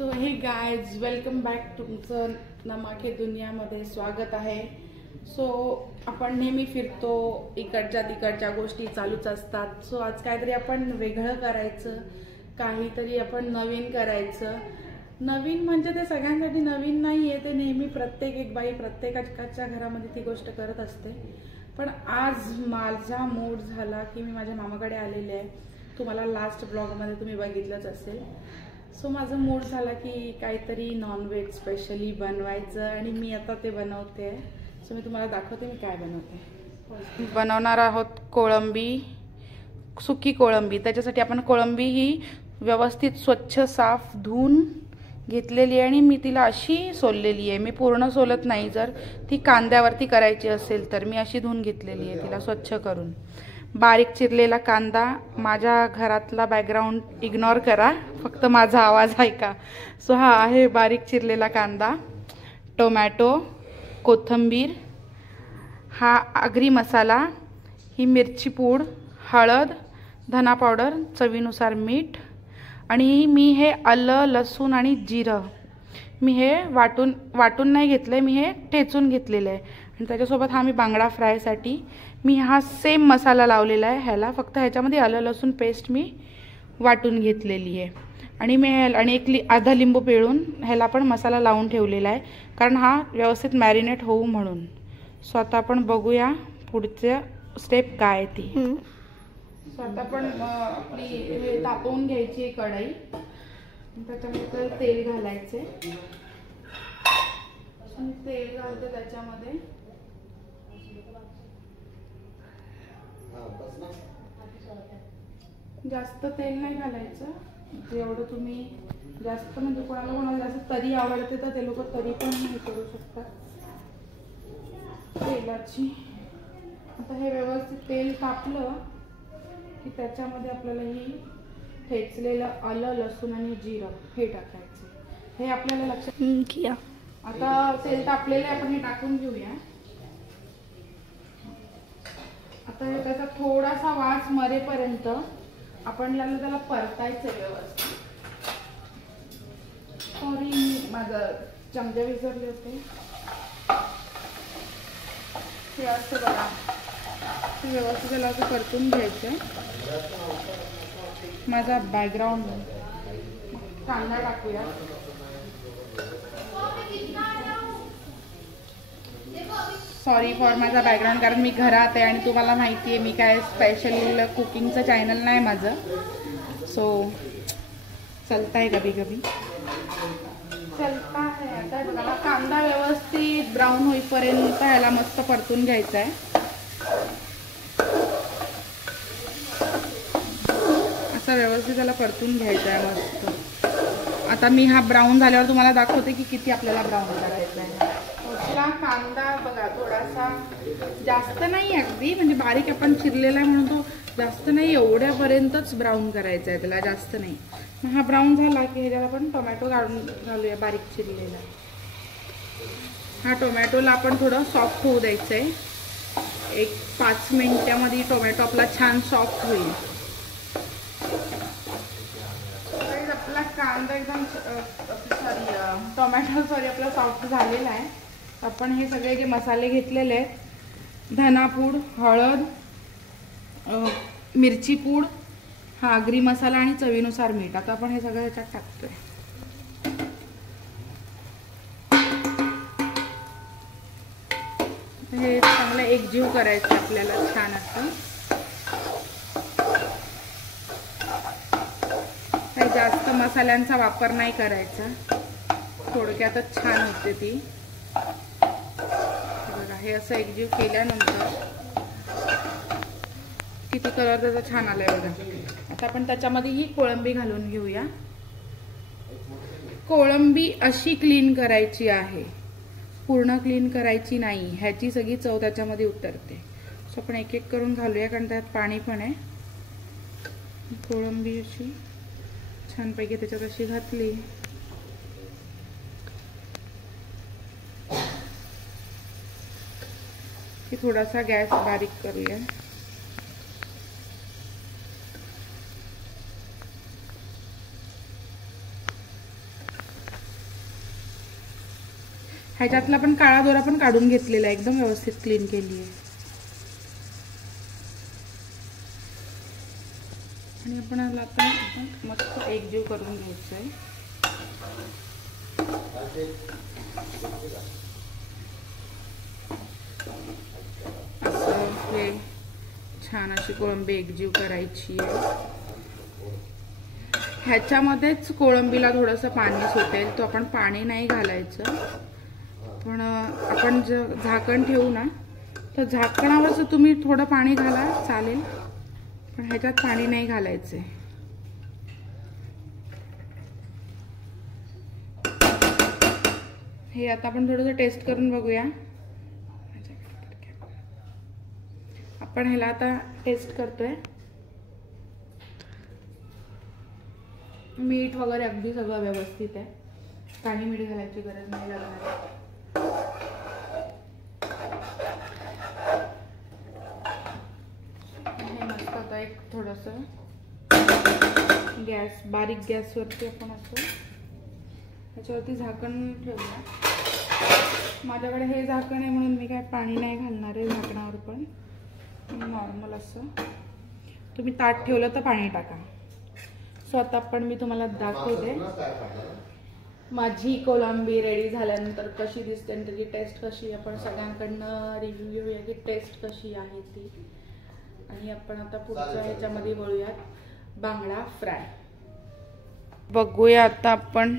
So hey guys welcome back, तुमचं नमाखे दुनियामध्ये स्वागत आहे. सो आपण नेहमी फिरतो, इकडच्या तिकडच्या गोष्टी चालूच असतात. सो आज काहीतरी आपण वेगळं करायचं, काहीतरी आपण नवीन करायचं. नवीन म्हणजे ते सगळ्यांसाठी नवीन नाही आहे, ते नेहमी प्रत्येक एक बाई प्रत्येकाच्या घरामध्ये ती गोष्ट करत असते. पण आज माझा मूड झाला की मी माझ्या मामाकडे आलेले आहे. तुम्हाला लास्ट ब्लॉगमध्ये तुम्ही बघितलंच असेल. सो माझा मूड झाला की काहीतरी नॉनव्हेज स्पेशली बनवायचं आणि मी आता ते बनवते. सो मी तुम्हाला दाखवते मी काय बनवते. बनवणार आहोत कोळंबी, सुकी कोळंबी. त्याच्यासाठी आपण कोळंबी ही व्यवस्थित स्वच्छ साफ धुवून घेतलेली आहे आणि मी तिला अशी सोललेली आहे. मी पूर्ण सोलत नाही, जर ती कांद्यावरती करायची असेल तर मी अशी धुवून घेतलेली आहे तिला स्वच्छ करून. बारीक चिरलेला कांदा, माझ्या घरातला बॅकग्राऊंड इग्नोर करा, फक्त माझा आवाज ऐका. सो हा आहे बारीक चिरलेला कांदा, टोमॅटो, कोथिंबीर, हा आगरी मसाला, ही मिरची पूड, हळद, धना पावडर, चवीनुसार मीठ आणि मी हे आलं, लसूण आणि जिरं मी हे वाटून नाही घेतलंय, मी हे ठेचून घेतलेलं आहे. आणि त्याच्यासोबत हा मी बांगडा फ्रायसाठी मी हा सेम मसाला लावलेला आहे ह्याला, फक्त ह्याच्यामध्ये आलं लसूण पेस्ट मी वाटून घेतलेली आहे. आणि मी आणि आधा लिंबू पिळून ह्याला पण मसाला लावून ठेवलेला आहे, कारण हा व्यवस्थित मॅरिनेट होऊ म्हणून. सो आता आपण बघूया पुढचं स्टेप काय ती. सो आता आपण आपली हे तापवून घ्यायची कढई, त्याच्यामध्ये तेल घालायचे. तेल घालते त्याच्यामध्ये. जास्त तेल नाही घालायचं, जेवढं तुम्ही जास्त म्हणजे कोणाला जास्त तरी आवडते तर ते लोक तरी पण हे करू शकतात तेलाची. आता हे व्यवस्थित तेल तापलं की त्याच्यामध्ये आपल्याला ही ठेचलेलं आलं, लसूण आणि जिरं हे टाकायचं. हे आपल्याला लक्षात घ्या. आता तेल तापलेलं आपण हे टाकून घेऊया. आता हे त्याचा थोडासा वास मरेपर्यंत आपल्याला त्याला परतायचं व्यवस्थित. सॉरी, माझं चमचे विसरले होते. हे असं बघा, व्यवस्थित त्याला असं परतून घ्यायचं. माझा बॅकग्राऊंड कांदा टाकूया. सॉरी फॉर माझा बॅकग्राऊंड, कारण मी घरात आहे आणि तुम्हाला माहिती आहे मी काय स्पेशल कुकिंगचं चॅनल नाही माझं. सो चलता है कभी कभी चलता है. आता बघा कांदा व्यवस्थित ब्राऊन होईपर्यंत ह्याला मस्त परतून घ्यायचा आहे. असं व्यवस्थित त्याला परतून घ्यायचं आहे मस्त. आता मी हा ब्राऊन झाल्यावर तुम्हाला दाखवते की किती आपल्याला ब्राऊन करायचा आहे. कांदा बघा थोडासा जास्त नाही अगदी, म्हणजे बारीक आपण चिरलेला आहे म्हणून तो जास्त नाही, एवढ्यापर्यंतच ब्राऊन करायचा आहे त्याला, जास्त नाही. मग हा ब्राऊन झाला की ह्याच्यात आपण टोमॅटो घालूया बारीक चिरलेला. हा टोमॅटोला आपण थोडं सॉफ्ट होऊ द्यायचं आहे. एक 5 मिनिटामध्ये टोमॅटो आपला छान सॉफ्ट होईल. आपला कांदा एकदम टोमॅटो आपला सॉफ्ट झालेला आहे. आपण हे सगळे जे मसाले घेतलेले आहेत, धनापूड, हळद, मिरची पूड, हा आगरी मसाला आणि चवीनुसार मीठ, आता आपण हे सगळं ह्याच्यात टाकतोय. हे चांगलं एकजीव करायचं आपल्याला छान असं. काही जास्त मसाल्यांचा वापर नाही करायचा, थोडक्यातच छान होते ती. बघा हे असं एकजीव केल्यानंतर किती कलर त्याचा छान आलाय बघा. आता आपण त्याच्यामध्ये ही कोळंबी घालून घेऊया. कोळंबी अशी क्लीन करायची आहे, पूर्ण क्लीन करायची नाही, ह्याची सगळी चव त्याच्यामध्ये उतरते. सो आपण एक एक करून घालूया, कारण त्यात पाणी पण आहे. कोळंबी अशी छानपैकी त्याच्यात अशी घातली की थोडासा गॅस बारीक करूया. ह्याच्यातला पण काळा दोरा पण काढून घेतलेला आहे, एकदम व्यवस्थित क्लीन केली आहे. आणि आपण आता मस्त एकजीव करून घ्यायचं आहे. असं हे छान अशी कोळंबी एकजीव करायची आहे. ह्याच्यामध्येच कोळंबीला थोडंसं पाणी सुटेल, तो आपण पाणी नाही घालायचं. पण आपण जर झाकण ठेवू ना तर झाकणावर तुम्ही थोडं पाणी घाला चालेल, पण ह्याच्यात पाणी नाही घालायचं. हे आता आपण थोडंसं टेस्ट करून बघूया. आपण ह्याला आता टेस्ट करतोय. मीठ वगैरे अगदी सगळं व्यवस्थित आहे, काही मीठ घालायची गरज नाही लागणार. हे मस्त आता एक थोडंसं गॅस बारीक गॅसवरती आपण असं त्याच्यावरती झाकण ठेवूया. माझ्याकडे हे झाकण आहे म्हणून मी काय पाणी नाही घालणार आहे झाकणावर, पण नॉर्मल असं तुम्ही ताट ठेवलं तर पाणी टाका. सो आता पण मी तुम्हाला दाखवते माझी कोळंबी रेडी झाल्यानंतर कशी दिसते आणि त्याची टेस्ट कशी. आपण सगळ्यांकडनं रिव्ह्यू घेऊया की टेस्ट कशी आहे ती. आणि आपण आता पुढच्या ह्याच्यामध्ये बोलूयात बांगडा फ्राय. बघूया आता आपण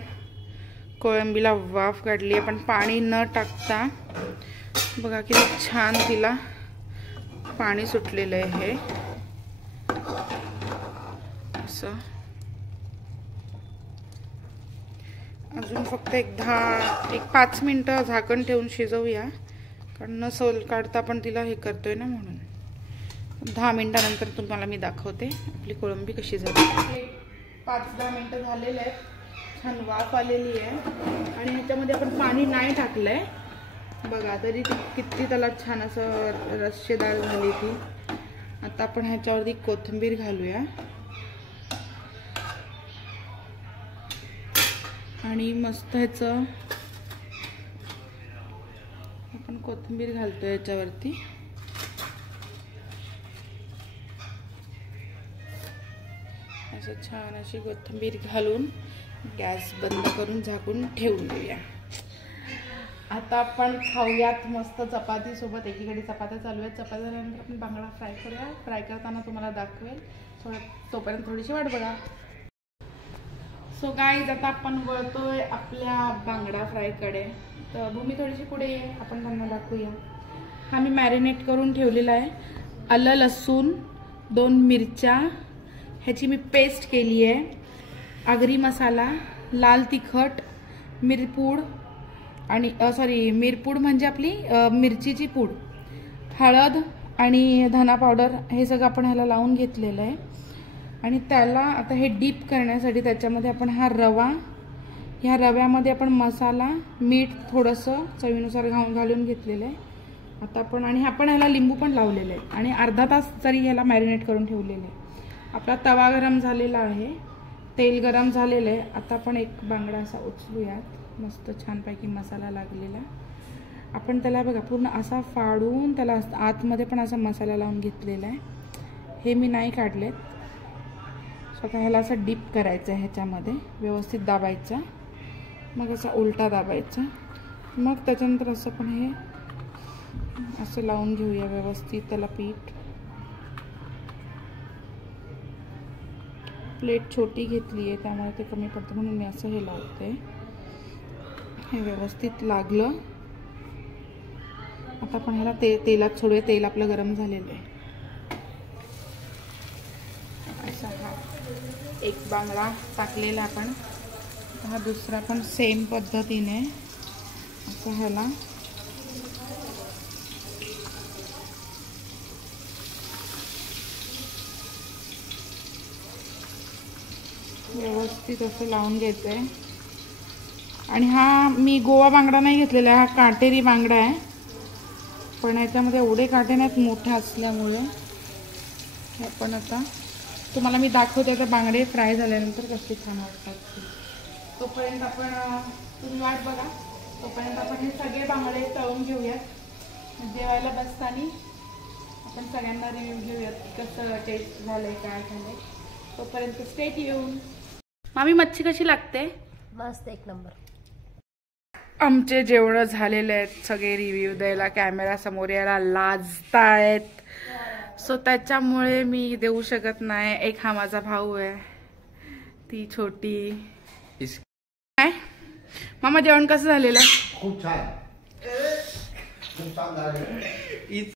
कोळंबीला वाफ काढली आहे, पण पाणी न टाकता. बघा किती छान तिला पाणी सुटलेलं आहे. हे असं अजून फक्त एक 5 मिनिटं झाकण ठेवून शिजवूया, कारण न सोल काढता आपण तिला हे करतोय ना, म्हणून 10 मिनिटानंतर तुम्हाला मी दाखवते आपली कोळंबी कशी झाली. 5-10 मिनिटं झालेले आहेत, छान वाफ आलेली आहे. आणि ह्याच्यामध्ये आपण पाणी नाही टाकलंय बघा, तरी ती किती त्याला छान असं रस्सेदार झाली ती. आता आपण ह्याच्यावरती कोथिंबीर घालूया आणि मस्त ह्याचं आपण कोथिंबीर घालतोय ह्याच्यावरती. असं छान अशी कोथिंबीर घालून गॅस बंद करून झाकून ठेवून देऊया. आता आपण खाऊयात मस्त चपाती सोबत. एकीकडे चपात्या चालू आहेत, चपात्या झाल्यानंतर आपण बांगडा फ्राय करूया. फ्राय करताना तुम्हाला दाखवेल, तोपर्यंत थोडीशी वाट बघा. सो गाईज आता आपण वळतोय आपल्या बांगडा फ्रायकडे. तर भूमी थोडीशी पुढे ये, आपण त्यांना दाखवूया. हा मी मॅरिनेट करून ठेवलेला आहे. आलं लसूण 2 मिरच्या ह्याची मी पेस्ट केली आहे. आगरी मसाला, लाल तिखट, मिरपूड आणि मिरपूड म्हणजे आपली मिरचीची पूड, हळद आणि धना पावडर हे सगळं आपण ह्याला लावून घेतलेलं आहे. आणि त्याला आता हे डीप करण्यासाठी त्याच्यामध्ये आपण हा रवा, ह्या रव्यामध्ये आपण मसाला, मीठ थोडंसं चवीनुसार घालून घेतलेलं आहे. आता आपण आणि आपण ह्याला लिंबू पण लावलेलं आहे आणि अर्धा तास तरी ह्याला मॅरिनेट करून ठेवलेलं आहे. आपला तवा गरम झालेला आहे, तेल गरम झालेलं आहे. आता आपण एक बांगडा असा उचलूयात, मस्त छानपैकी मसाला लागलेला. आपण त्याला बघा पूर्ण असा फाडून त्याला आतमध्ये पण असा मसाला लावून घेतलेला आहे. हे मी नाही काढलेत. स्वतः ह्याला असं डीप करायचं आहे, ह्याच्यामध्ये व्यवस्थित दाबायचं, मग असा उलटा दाबायचा, मग त्याच्यानंतर असं पण हे असं लावून घेऊया व्यवस्थित त्याला पीठ. प्लेट छोटी घेतली आहे त्यामुळे ते कमी पडतं म्हणून मी असं हे लावते. हे व्यवस्थित लागलं. आता आपण ह्याला तेलात सोडूया. तेल आपलं गरम झालेलं आहे. असा हा एक बांगडा टाकलेला आपण. हा दुसरा पण सेम पद्धतीने असं ह्याला व्यवस्थित असं लावून घ्यायचंय. आणि हा मी गोवा बांगडा नाही घेतलेला, हा काटेरी बांगडा आहे, पण याच्यामध्ये एवढे काटे नाहीत मोठे असल्यामुळे. आपण आता तुम्हाला मी दाखवते तर बांगडे फ्राय झाल्यानंतर कसे छान वाटतात. तोपर्यंत आपण तुम्ही वाट बघा, तोपर्यंत आपण हे सगळे बांगडे तळून घेऊयात. जेवायला बसताना आपण सगळ्यांना रिव्ह्यू घेऊयात की कसं टेस्ट झालंय काय झालंय. तोपर्यंत स्टेट येऊन. मामी मच्छी कशी लागते? मस्त एक नंबर. आमचे जेवण झालेले आहेत. सगळे रिव्ह्यू द्यायला कॅमेरा समोर यायला लाजतायत. सो त्याच्यामुळे मी देऊ शकत नाही. एक हा माझा भाऊ आहे, ती छोटी. काय मामा जेवण कसं झालेलं? खूप छान. खूप छान झालं.